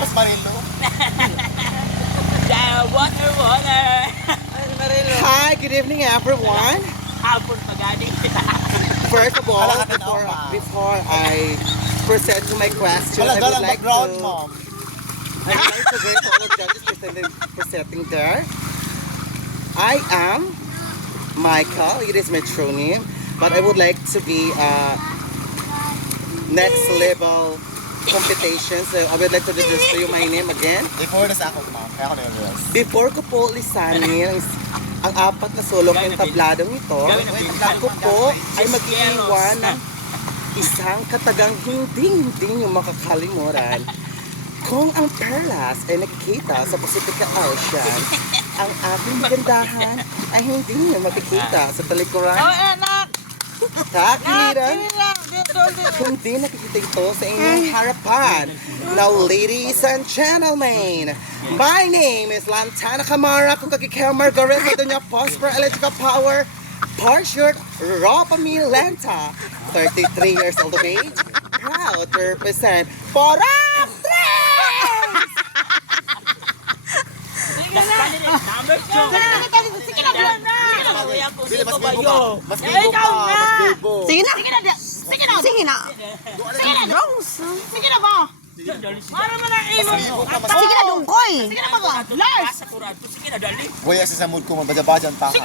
Mas marilo. Water. Hi, good evening everyone. Hapon pa gani. First of all, Wala ka tanaw, ma'am. before I proceed to my question, Wala I dalang would like background, to mom. I would like to greet all the judges presenting there. I am Michael. It is my true name, but I would like to be next level competition. So I would like to introduce to you my name again. Before na sa ako, ma'am. Kaya ako na-realize. Before ko po lisanin ang apat na sulok ng tabladong ito, ako po ay mag-iwan ng isang katagang hindi nyo makakalimutan. Kung ang perlas ay nakikita sa Pacific Ocean, ang aking magandahan ay hindi nyo makikita sa talikuran. Anak! Takiliran, kundi nakikita ito sa inyong harapan. Now, ladies and gentlemen, my name is Lantana Camara, Kukakikea Margarita Doña Prosper Electrical Power, Parshurt Ropamil Lenta, 33 years old of age, proud to represent Porang Number 2. Sige na, bulan na. Sige, mas bibo ka. Mas bibo ka. Mas bibo. Sige na. Sige na. Sige na. Sige na, Rose. Sige na ba? Para man ang imo. Sige na, Dungkoy. Sige na ba? Lars! Sige na, dali. Buya sa samud ko, mabajabajan pa ka.